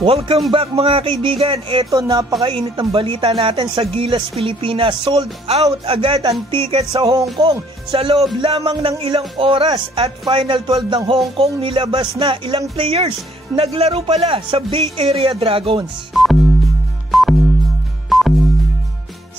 Welcome back mga kaibigan. Ito, napakainit ng balita natin sa Gilas Pilipinas. Sold out agad ang ticket sa Hong Kong sa loob lamang ng ilang oras at Final 12 ng Hong Kong nilabas na ilang players. Naglaro pala sa Bay Area Dragons.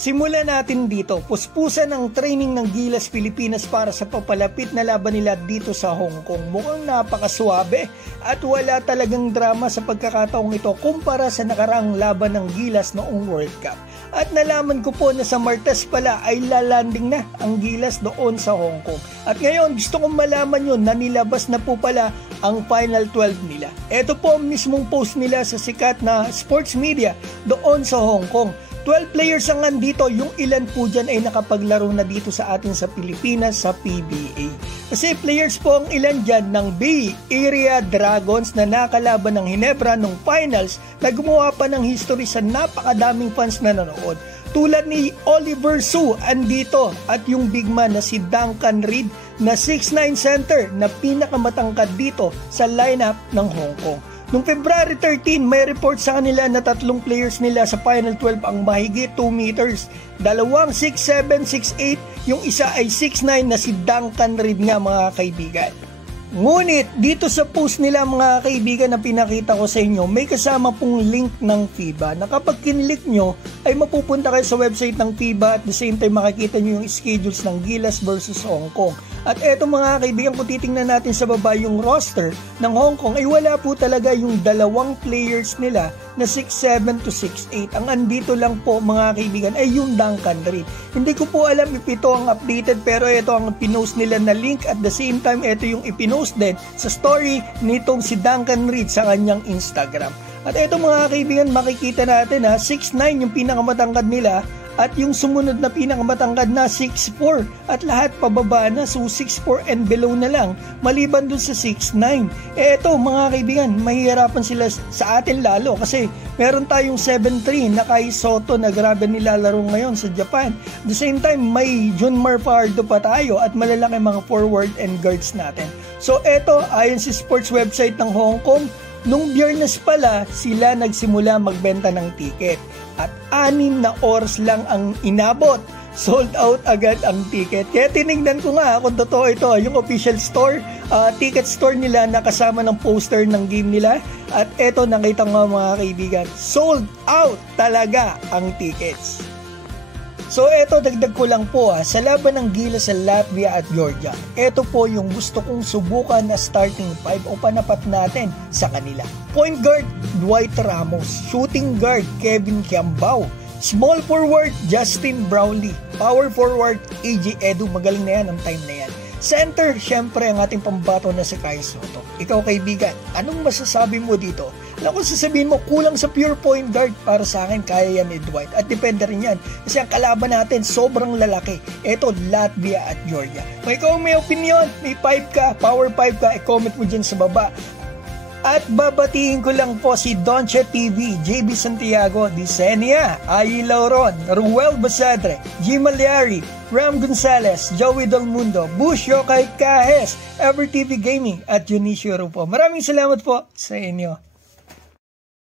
Simulan natin dito. Puspusan ang training ng Gilas Pilipinas para sa papalapit na laban nila dito sa Hong Kong. Mukhang napakaswabe at wala talagang drama sa pagkakataong ito kumpara sa nakaraang laban ng Gilas noong World Cup. At nalaman ko po na sa Martes pala ay lalanding na ang Gilas doon sa Hong Kong. At ngayon gusto kong malaman yun na nilabas na po pala ang Final 12 nila. Ito po ang mismong post nila sa sikat na sports media doon sa Hong Kong. 12 players ang nandito, yung ilan po dyan ay nakapaglaro na dito sa atin sa Pilipinas sa PBA. Kasi players po ang ilan dyan ng Bay Area Dragons na nakalaban ng Ginebra nung finals na gumawa pa ng history sa napakadaming fans na nanood. Tulad ni Oliver Su andito at yung big man na si Duncan Reed na 6'9 center na pinakamatangkad dito sa lineup ng Hong Kong. Noong February 13, may report sa kanila na 3 players nila sa Final 12 ang mahigit 2 meters. Dalawang 6'7", 6'8", yung isa ay 6'9 na si Duncan Reed nga mga kaibigan. Ngunit dito sa post nila mga kaibigan na pinakita ko sa inyo, may kasama pong link ng FIBA na kapag kinlik nyo ay mapupunta kayo sa website ng FIBA at the same time makikita nyo yung schedules ng Gilas versus Hong Kong. At eto mga kaibigan, kung titingnan natin sa baba yung roster ng Hong Kong ay wala po talaga yung dalawang players nila na 6'7 to 6'8. Ang andito lang po mga kaibigan ay yung Duncan Reed. Hindi ko po alam if ito ang updated pero ito ang pinost nila na link at the same time ito yung ipinost din sa story nitong si Duncan Reed sa kanyang Instagram. At ito mga kaibigan, makikita natin 6'9 yung pinakamatangkad nila at yung sumunod na pinakamatangkad na 6'4 at lahat pababa na, so 6'4 and below na lang maliban dun sa 6'9. Eto mga kaibigan, mahihirapan sila sa atin lalo kasi meron tayong 7'3 na Kai Soto na grabe nilalaro ngayon sa Japan. At the same time may Junmar Fajardo pa tayo at malalaki mga forward and guards natin. So eto, ayon sa sports website ng Hong Kong, nung Biyernes pala sila nagsimula magbenta ng ticket at 6 na oras lang ang inabot. Sold out agad ang ticket. Kaya tinignan ko nga kung totoo ito, yung official store, ticket store nila na kasama ng poster ng game nila. At eto, nakita nga mga kaibigan, sold out talaga ang tickets. So eto, dagdag ko lang po sa laban ng Gilas sa Latvia at Georgia. Eto po yung gusto kong subukan na starting 5 o panapat natin sa kanila. Point guard, Dwight Ramos. Shooting guard, Kevin Kiambao. Small forward, Justin Brownlee. Power forward, AJ Edu. Magaling na yan ang time na yan. Center, syempre ang ating pambato na si Kai Soto. Ikaw kaibigan, anong masasabi mo dito? Alam ko sasabihin mo, kulang sa pure point guard. Para sa akin, kaya yan ni Dwight. At depende rin yan. Kasi ang kalaban natin, sobrang lalaki. Ito, Latvia at Georgia. Kung ikaw may opinion, may 5 ka, power 5 ka, i-comment mo dyan sa baba. At babatiin ko lang po si Donche TV, JB Santiago, Disenia, Ayi Lauron, Ruel Basadre, G. Malyari, Ram Gonzalez, Joey Del Mundo, Bush Yokay Kahes, Ever TV Gaming at Junicio Rupo. Maraming salamat po sa inyo.